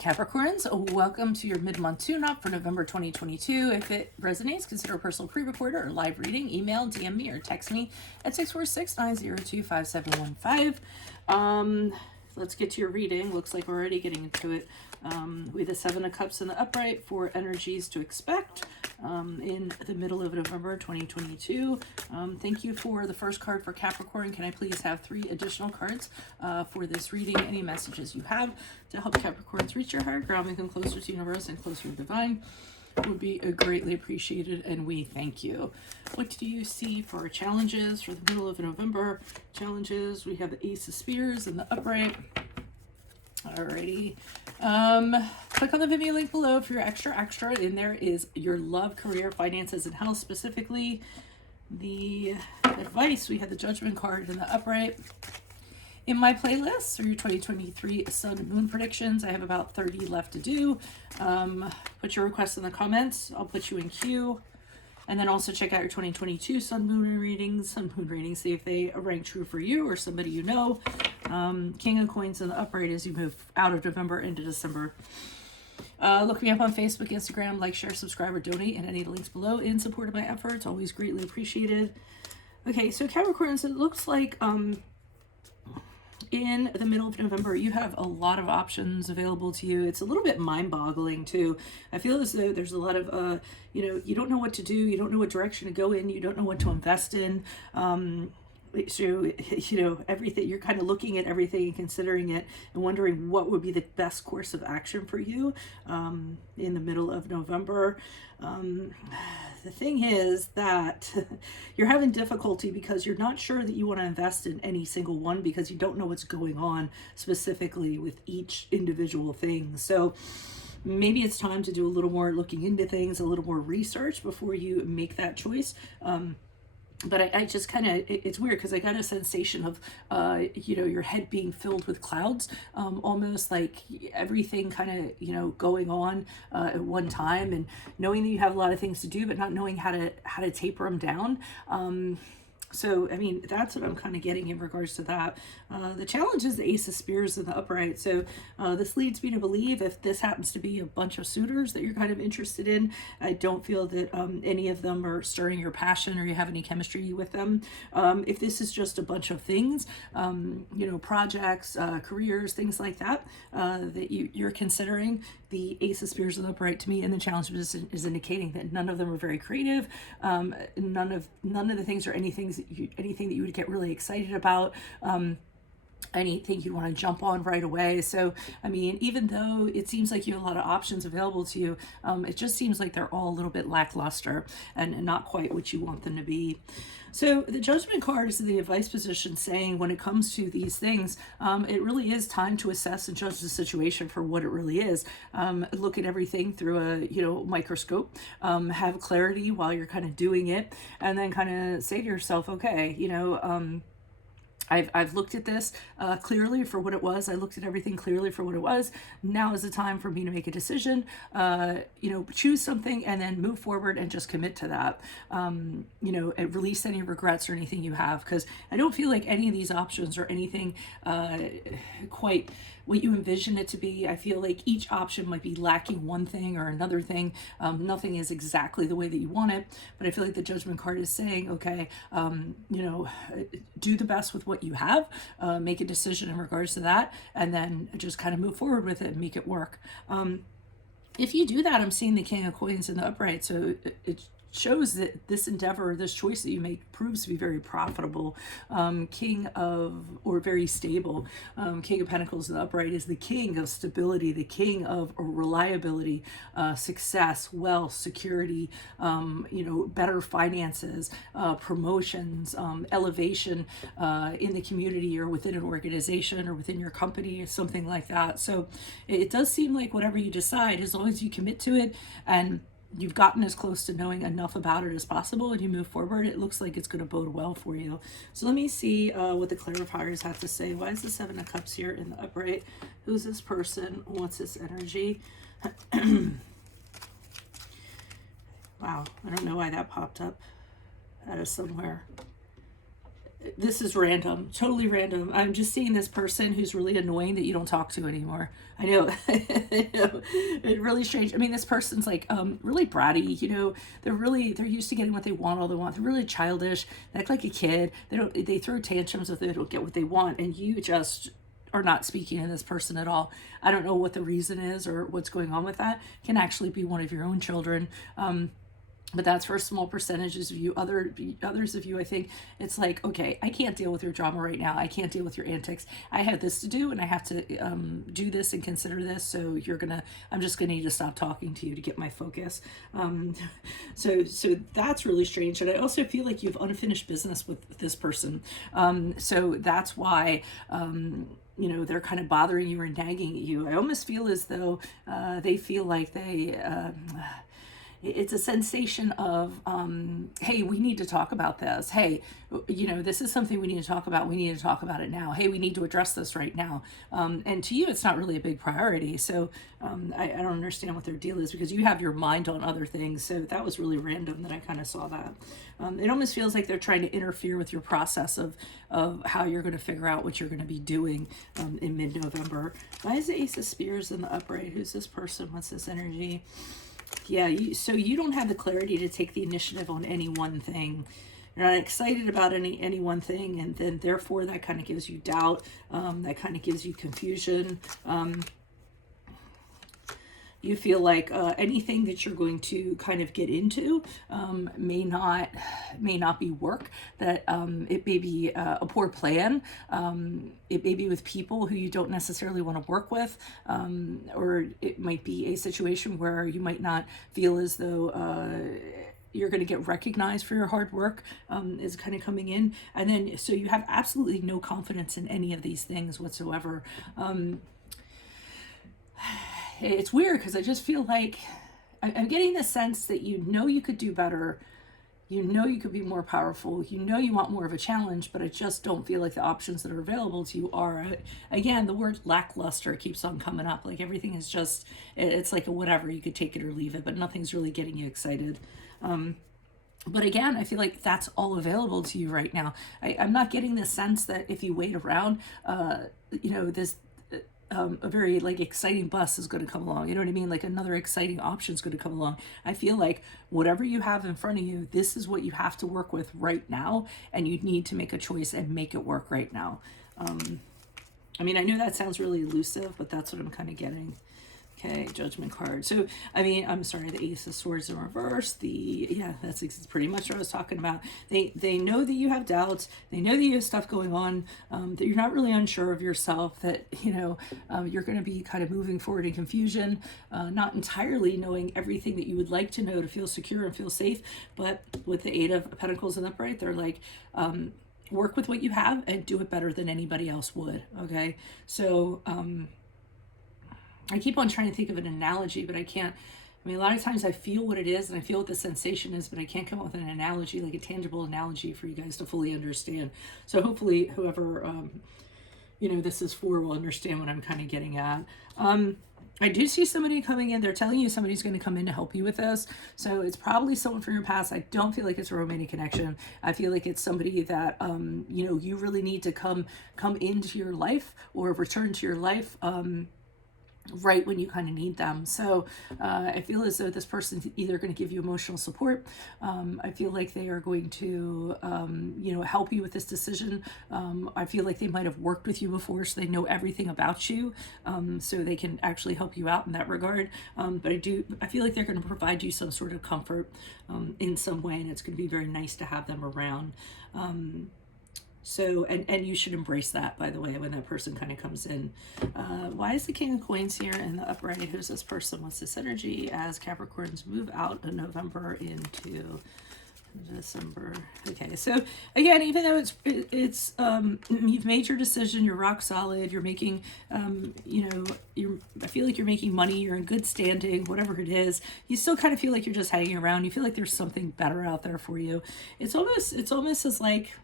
Capricorns, welcome to your mid-month tune-up for November 2022. If it resonates, consider a personal pre-recorder or live reading. Email, DM me, or text me at 646-902-5715. Let's get to your reading. Looks like we're already getting into it. We have the Seven of Cups in the upright for energies to expect in the middle of November 2022. Thank you for the first card for Capricorn. Can I please have 3 additional cards for this reading? Any messages you have to help Capricorns reach your higher ground, make them closer to universe and closer to divine would be greatly appreciated, and we thank you. What do you see for our challenges for the middle of November? Challenges, we have the Ace of Spears in the upright. Alrighty. Click on the Venmo link below if you're extra. In there is your love, career, finances, and health. Specifically, the advice, we have the Judgment card in the upright. In my playlist for your 2023 Sun and Moon predictions, I have about 30 left to do. Put your requests in the comments. I'll put you in queue. And then also check out your 2022 Sun Moon readings, see if they rank true for you or somebody you know. King of Coins in the upright as you move out of November into December. Look me up on Facebook, Instagram, like, share, subscribe, or donate, and any links below in support of my efforts. Always greatly appreciated. Okay, so Capricorns, it looks like in the middle of November, you have a lot of options available to you. It's a little bit mind-boggling too. I feel as though there's a lot of, you don't know what to do. You don't know what direction to go in. You don't know what to invest in. So, everything, you're kind of looking at everything and considering it and wondering what would be the best course of action for you in the middle of November. The thing is that you're having difficulty because you're not sure that you want to invest in any single one because you don't know what's going on specifically with each individual thing. So maybe it's time to do a little more looking into things, a little more research before you make that choice. But I just kind of, it's weird because I got a sensation of, your head being filled with clouds, almost like everything kind of, going on at one time, and knowing that you have a lot of things to do, but not knowing how to taper them down. So, I mean, that's what I'm kind of getting in regards to that. The challenge is the Ace of Spears in the upright. So this leads me to believe if this happens to be a bunch of suitors that you're kind of interested in, I don't feel that any of them are stirring your passion or you have any chemistry with them. If this is just a bunch of things, projects, careers, things like that, that you're considering, the Ace of Spears in the upright to me in the challenge position is indicating that none of them are very creative. None of the things are anything that you would get really excited about. Anything you want to jump on right away. So, I mean, even though it seems like you have a lot of options available to you, it just seems like they're all a little bit lackluster and not quite what you want them to be. So the Judgment card is in the advice position saying when it comes to these things, it really is time to assess and judge the situation for what it really is. Look at everything through a, microscope, have clarity while you're kind of doing it, and then kind of say to yourself, okay, I've looked at this clearly for what it was. I looked at everything clearly for what it was. Now is the time for me to make a decision, choose something and then move forward and just commit to that. And release any regrets or anything you have, because I don't feel like any of these options are anything quite what you envision it to be. I feel like each option might be lacking one thing or another thing. Nothing is exactly the way that you want it, but I feel like the Judgment card is saying, okay, do the best with what you have, make a decision in regards to that, and then just kind of move forward with it and make it work. If you do that, I'm seeing the King of Coins in the upright, so it shows that this endeavor, this choice that you make proves to be very profitable. Very stable. King of Pentacles in the upright is the king of stability, the king of reliability, success, wealth, security, better finances, promotions, elevation in the community or within an organization or within your company or something like that. So it does seem like whatever you decide, as long as you commit to it and you've gotten as close to knowing enough about it as possible and you move forward, it looks like it's going to bode well for you. So let me see what the clarifiers have to say. Why is the Seven of Cups here in the upright? Who's this person? What's this energy? Wow, I don't know why that popped up out of somewhere. This is random, totally random. I'm just seeing this person who's really annoying that you don't talk to anymore. I know, I know. It's really strange. I mean, this person's like really bratty. They're used to getting what they want all they want. They're really childish. They act like a kid. They throw tantrums if they don't get what they want, and you just are not speaking to this person at all. I don't know what the reason is or what's going on with that. It can actually be one of your own children. But that's for small percentages of you. Others of you, I think it's like, okay, I can't deal with your drama right now. I can't deal with your antics. I have this to do, and I have to do this and consider this. So I'm just gonna need to stop talking to you to get my focus. So that's really strange. And I also feel like you have unfinished business with this person. So that's why. They're kind of bothering you or nagging at you. I almost feel as though they feel like it's a sensation of, hey, we need to talk about this. Hey, this is something we need to talk about. We need to talk about it now. Hey, we need to address this right now. And to you, it's not really a big priority. So I don't understand what their deal is, because you have your mind on other things. So that was really random that I kind of saw that. It almost feels like they're trying to interfere with your process of how you're going to figure out what you're going to be doing in mid-November. Why is the Ace of Spears in the upright? Who's this person? What's this energy? Yeah, so you don't have the clarity to take the initiative on any one thing. You're not excited about any one thing, and then therefore that kind of gives you doubt. That kind of gives you confusion. You feel like anything that you're going to kind of get into may not be work, that it may be a poor plan. It may be with people who you don't necessarily want to work with, or it might be a situation where you might not feel as though you're going to get recognized for your hard work is kind of coming in. And then so you have absolutely no confidence in any of these things whatsoever. It's weird because I just feel like I'm getting the sense that you could do better. You could be more powerful. You want more of a challenge, but I just don't feel like the options that are available to you are. Again, the word lackluster keeps on coming up. Like everything is just, it's like a whatever, you could take it or leave it, but nothing's really getting you excited. But again, I feel like that's all available to you right now. I'm not getting the sense that if you wait around, this a very like exciting bus is going to come along. You know what I mean? Like another exciting option is going to come along. I feel like whatever you have in front of you, this is what you have to work with right now, and you need to make a choice and make it work right now. I know that sounds really elusive, but that's what I'm kind of getting. Okay, Judgment card. So, I'm sorry, the Ace of Swords in reverse. That's pretty much what I was talking about. They know that you have doubts. They know that you have stuff going on, that you're not really unsure of yourself, that, you're going to be kind of moving forward in confusion, not entirely knowing everything that you would like to know to feel secure and feel safe. But with the Eight of Pentacles in the upright, they're like, work with what you have and do it better than anybody else would. Okay. So, I keep on trying to think of an analogy, but I can't. A lot of times I feel what it is and I feel what the sensation is, but I can't come up with an analogy, like a tangible analogy for you guys to fully understand. So hopefully whoever, this is for will understand what I'm kind of getting at. I do see somebody coming in. They're telling you somebody's going to come in to help you with this. So it's probably someone from your past. I don't feel like it's a romantic connection. I feel like it's somebody that, you really need to come into your life or return to your life, right when you kind of need them. So I feel as though this person's either going to give you emotional support. I feel like they are going to, help you with this decision. I feel like they might have worked with you before, so they know everything about you. So they can actually help you out in that regard. But I feel like they're going to provide you some sort of comfort in some way, and it's going to be very nice to have them around. So, and you should embrace that, by the way, when that person kind of comes in. Why is the King of Coins here in the upright? Who's this person? What's this energy as Capricorns move out of November into December? Okay, so again, even though it's you've made your decision, you're rock solid, you're making, I feel like you're making money, you're in good standing, whatever it is, you still kind of feel like you're just hanging around. You feel like there's something better out there for you. It's almost as like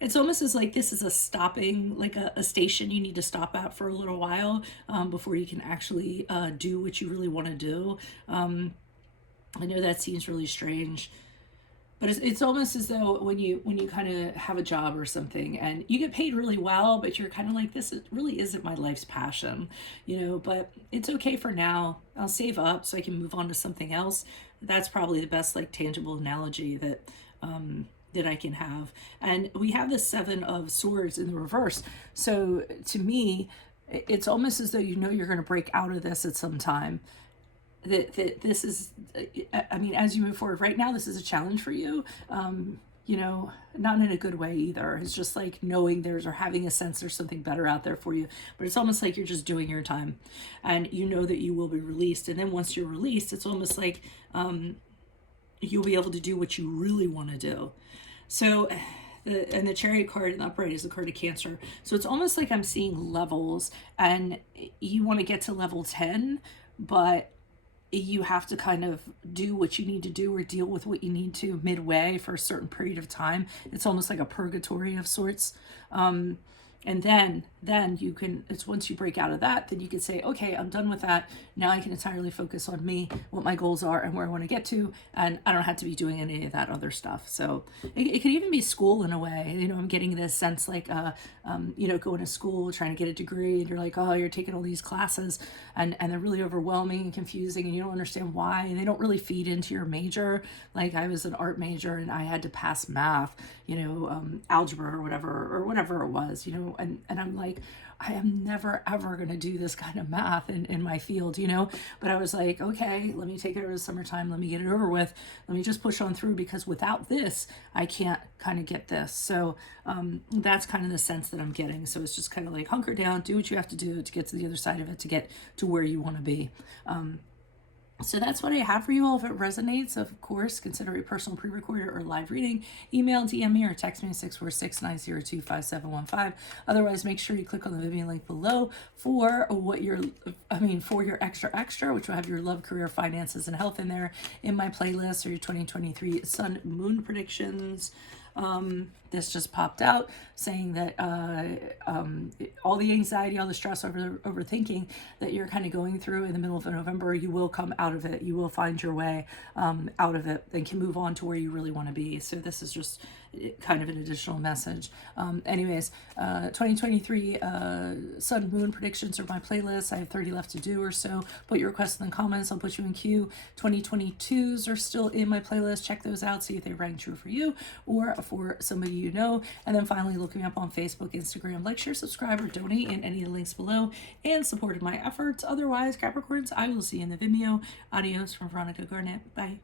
this is a stopping, like a station you need to stop at for a little while before you can actually do what you really want to do. I know that seems really strange. But it's almost as though when you kind of have a job or something and you get paid really well, but you're kind of like, really isn't my life's passion, but it's okay for now. I'll save up so I can move on to something else. That's probably the best like tangible analogy that I can have. And we have the Seven of Swords in the reverse. So to me, it's almost as though you're going to break out of this at some time. That this is, I mean, as you move forward right now, this is a challenge for you. Not in a good way either. It's just like knowing or having a sense there's something better out there for you. But it's almost like you're just doing your time and you know that you will be released. And then once you're released, it's almost like you'll be able to do what you really want to do. So, and the Chariot card in the upright is the card of Cancer. So it's almost like I'm seeing levels and you want to get to level 10, but you have to kind of do what you need to do or deal with what you need to midway for a certain period of time. It's almost like a purgatory of sorts. And then you can, it's once you break out of that, then you can say, okay, I'm done with that. Now I can entirely focus on me, what my goals are and where I want to get to. And I don't have to be doing any of that other stuff. So it could even be school in a way. I'm getting this sense like, going to school, trying to get a degree and you're like, oh, you're taking all these classes and they're really overwhelming and confusing and you don't understand why. And they don't really feed into your major. Like I was an art major and I had to pass math, algebra or whatever it was, and I'm like, I am never ever going to do this kind of math in my field, but I was like, okay, let me take it over the summertime. Let me get it over with. Let me just push on through because without this, I can't kind of get this. So that's kind of the sense that I'm getting. So it's just kind of like hunker down, do what you have to do to get to the other side of it, to get to where you want to be. So that's what I have for you all. If it resonates, of course, consider a personal pre-recorded or live reading. Email, DM me, or text me at 646-902-5715. Otherwise, make sure you click on the Vimeo link below for for your extra, which will have your love, career, finances, and health in there in my playlist, or your 2023 Sun Moon predictions. This just popped out saying that all the anxiety, all the stress, overthinking that you're kind of going through in the middle of November, you will come out of it. You will find your way out of it and can move on to where you really want to be. So this is just kind of an additional message. 2023 Sun Moon predictions are my playlist. I have 30 left to do or so. Put your requests in the comments. I'll put you in queue. 2022s are still in my playlist. Check those out. See if they rang true for you or for somebody you know. And then finally, look me up on Facebook, Instagram, like, share, subscribe, or donate in any of the links below and supported my efforts. Otherwise, Capricorns, I will see you in the Vimeo. Adios from Veronica Garnet. Bye.